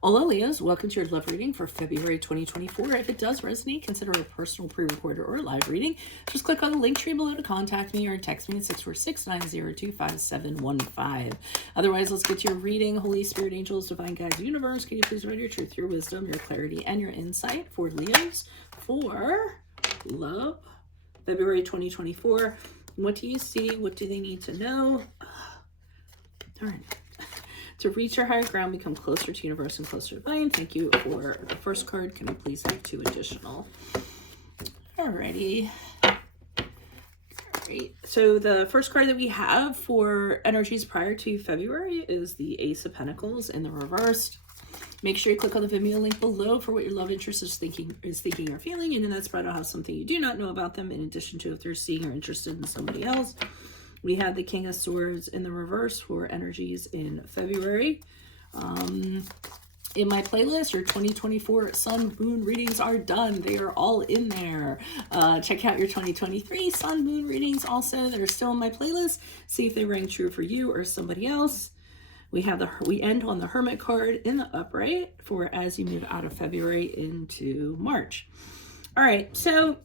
Hola Leos, welcome to your love reading for February 2024. If it does resonate, consider a personal pre-recorded or live reading. Just click on the link tree below to contact me or text me at 646-902-5715. Otherwise, let's get to your reading. Holy Spirit, angels, divine guides, universe, can you please write your truth, your wisdom, your clarity, and your insight for Leos for love, February 2024. What do you see? What do they need to know? All right. To reach your higher ground, become closer to universe and closer to divine. Thank you for the first card. Can I please have 2 additional? Alrighty. Great. So the first card that we have for energies prior to February is the Ace of Pentacles in the reversed. Make sure you click on the Vimeo link below for what your love interest is thinking or feeling, and in that spread I'll have something you do not know about them, in addition to if they're seeing or interested in somebody else. We had the King of Swords in the reverse for energies in February. In my playlist, your 2024 Sun Moon readings are done. They are all in there. Check out your 2023 Sun Moon readings also. They're still in my playlist. See if they ring true for you or somebody else. We end on the Hermit card in the upright for as you move out of February into March. All right, so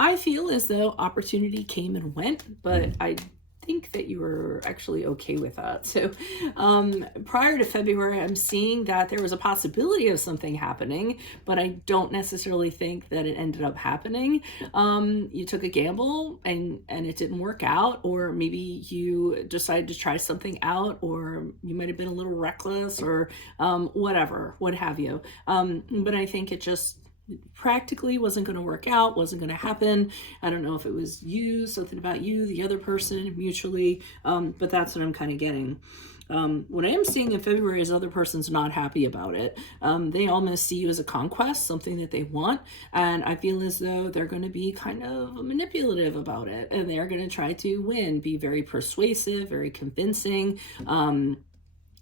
I feel as though opportunity came and went, but I think that you were actually okay with that. So prior to February, I'm seeing that there was a possibility of something happening, but I don't necessarily think that it ended up happening. You took a gamble and it didn't work out, or maybe you decided to try something out, or you might have been a little reckless, or whatever, what have you. But I think it just practically wasn't going to work out, wasn't going to happen. I don't know if it was you, something about you, the other person, mutually, but that's what I'm kind of getting. What I am seeing in February is other person's not happy about it. They almost see you as a conquest, something that they want, and I feel as though they're going to be kind of manipulative about it, and they're going to try to win, be very persuasive, very convincing,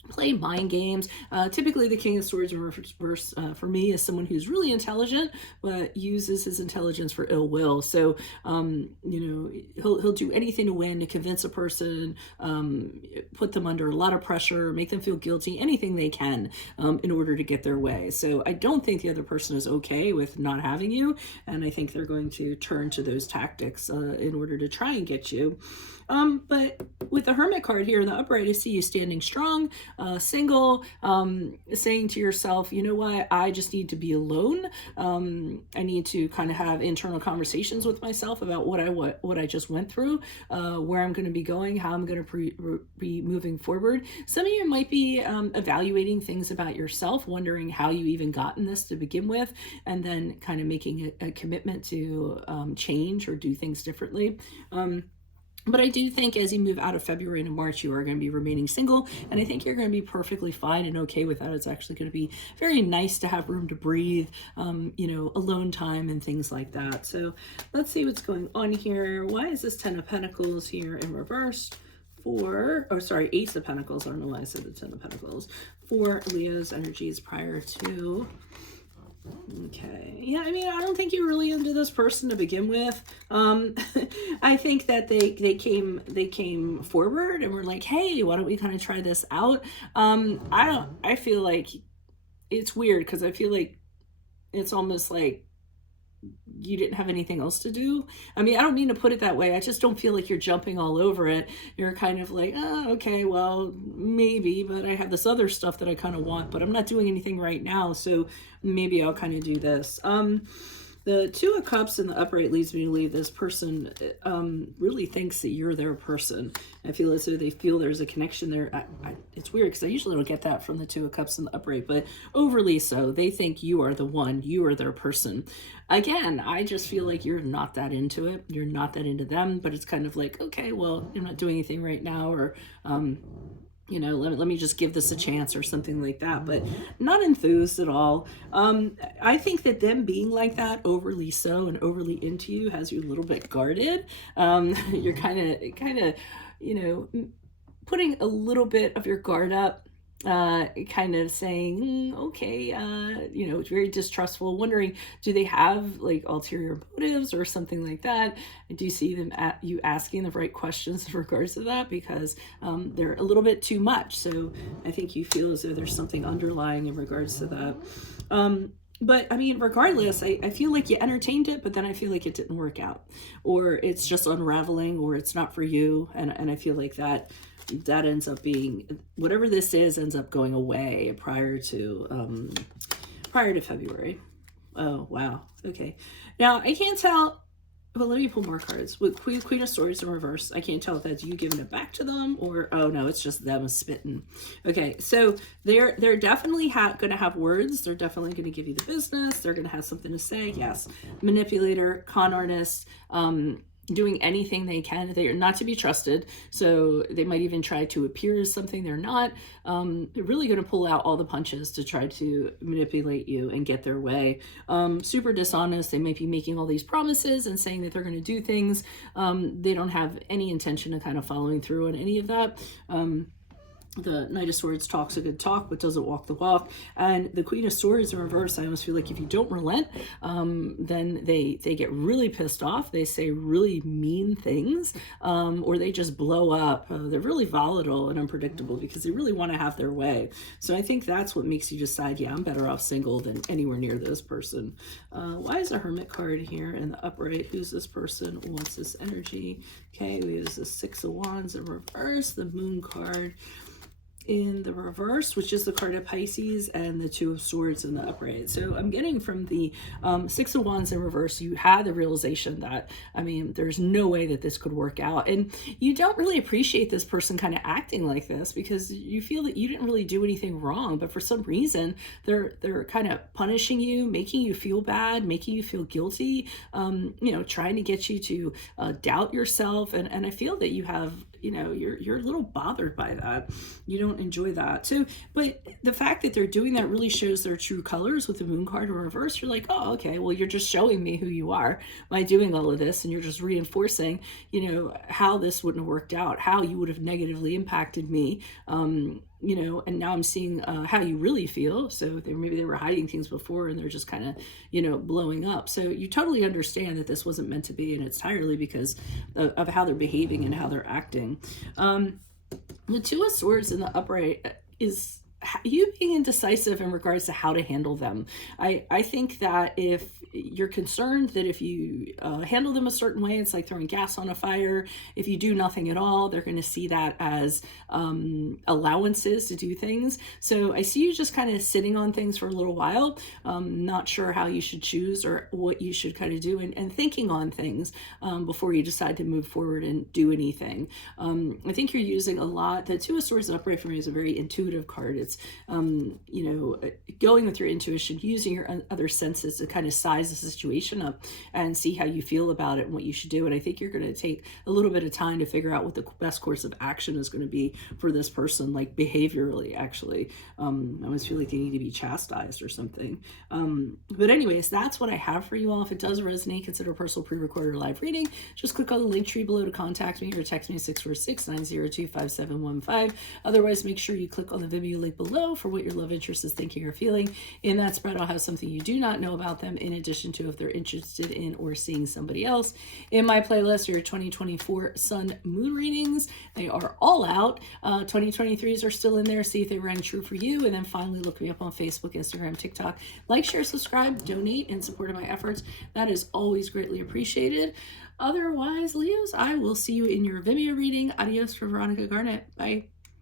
play mind games. Typically the King of Swords in reverse for me is someone who's really intelligent but uses his intelligence for ill will. So he'll do anything to win, to convince a person, put them under a lot of pressure, make them feel guilty, anything they can in order to get their way. So I don't think the other person is okay with not having you, and I think they're going to turn to those tactics in order to try and get you. But with the Hermit card here in the upright, I see you standing strong, single, saying to yourself, you know what, I just need to be alone. I need to kind of have internal conversations with myself about what I just went through, where I'm going to be going, how I'm going to be moving forward. Some of you might be evaluating things about yourself, wondering how you even got in this to begin with, and then kind of making a commitment to change or do things differently. But I do think as you move out of February into March, you are going to be remaining single, and I think you're going to be perfectly fine and okay with that. It's actually going to be very nice to have room to breathe, alone time and things like that. So let's see what's going on here. Why is this 10 of Pentacles here in reverse? Ace of Pentacles. I don't know why I said the 10 of Pentacles. For Leo's energies prior to... Okay. Yeah, I mean, I don't think you're really into this person to begin with. I think that they came forward and were like, hey, why don't we kind of try this out? I feel like it's weird because I feel like it's almost like you didn't have anything else to do. I mean, I don't mean to put it that way. I just don't feel like you're jumping all over it. You're kind of like, oh, okay, well, maybe, but I have this other stuff that I kind of want, but I'm not doing anything right now, so maybe I'll kind of do this. The Two of Cups in the upright leads me to believe this person really thinks that you're their person. I feel as though they feel there's a connection there. It's weird because I usually don't get that from the Two of Cups in the upright, but overly so. They think you are the one. You are their person. Again, I just feel like you're not that into it. You're not that into them, but it's kind of like, okay, well, I'm not doing anything right now, or let me just give this a chance or something like that, but not enthused at all. I think that them being like that, overly so and overly into you, has you a little bit guarded. You're kind of, putting a little bit of your guard up kind of saying, okay, it's very distrustful, wondering, do they have like ulterior motives or something like that? Do you see them at you asking the right questions in regards to that? Because they're a little bit too much. So I think you feel as though there's something underlying in regards to that. But I mean, regardless, I feel like you entertained it, but then I feel like it didn't work out, or it's just unraveling, or it's not for you. And I feel like that ends up being, whatever this is ends up going away prior to February. Oh wow. Okay. Now I can't tell. Well, let me pull more cards. With Queen of Swords in reverse, I can't tell if that's you giving it back to them or, oh no, it's just them spitting. Okay, so they're definitely going to have words. They're definitely going to give you the business. They're going to have something to say. Yes, manipulator, con artist, doing anything they can. They are not to be trusted, so they might even try to appear as something they're not. They're really going to pull out all the punches to try to manipulate you and get their way. Super dishonest. They might be making all these promises and saying that they're going to do things. They don't have any intention of kind of following through on any of that. The Knight of Swords talks a good talk, but doesn't walk the walk. And the Queen of Swords in reverse, I almost feel like if you don't relent, then they get really pissed off. They say really mean things, or they just blow up. They're really volatile and unpredictable because they really want to have their way. So I think that's what makes you decide, yeah, I'm better off single than anywhere near this person. Why is a Hermit card here in the upright? Who's this person? What's this energy? Okay, we have the Six of Wands in reverse, the Moon card in the reverse, which is the card of Pisces, and the Two of Swords in the upright. So I'm getting from the Six of Wands in reverse, you had the realization that, I mean, there's no way that this could work out. And you don't really appreciate this person kind of acting like this because you feel that you didn't really do anything wrong, but for some reason, they're kind of punishing you, making you feel bad, making you feel guilty, trying to get you to doubt yourself. And I feel that you have, you're a little bothered by that. You don't enjoy that. So, but the fact that they're doing that really shows their true colors with the Moon card in reverse. You're like, oh, okay, well, you're just showing me who you are by doing all of this. And you're just reinforcing, how this wouldn't have worked out, how you would have negatively impacted me. And now I'm seeing how you really feel. So maybe they were hiding things before and they're just kind of, blowing up. So you totally understand that this wasn't meant to be, and it's entirely because of how they're behaving and how they're acting. The Two of Swords in the upright is you being indecisive in regards to how to handle them. I think that if you're concerned that if you handle them a certain way, it's like throwing gas on a fire. If you do nothing at all, they're going to see that as allowances to do things. So I see you just kind of sitting on things for a little while, not sure how you should choose or what you should kind of do, and thinking on things before you decide to move forward and do anything. I think you're using a lot. The Two of Swords upright for me is a very intuitive card. It's going with your intuition, using your other senses to kind of size the situation up and see how you feel about it and what you should do. And I think you're going to take a little bit of time to figure out what the best course of action is going to be for this person, like behaviorally, actually. I almost feel like they need to be chastised or something. But anyways, that's what I have for you all. If it does resonate, consider a personal pre-recorded or live reading. Just click on the link tree below to contact me or text me 646-902-5715. Otherwise, make sure you click on the Vimeo link below for what your love interest is thinking or feeling. In that spread, I'll have something you do not know about them, in addition to if they're interested in or seeing somebody else. In my playlist are your 2024 Sun Moon readings. They are all out. 2023s are still in there. See if they rang true for you. And then finally, look me up on Facebook, Instagram, TikTok. Like, share, subscribe, donate in support of my efforts. That is always greatly appreciated. Otherwise, Leos, I will see you in your Vimeo reading. Adios for Veronica Garnett. Bye.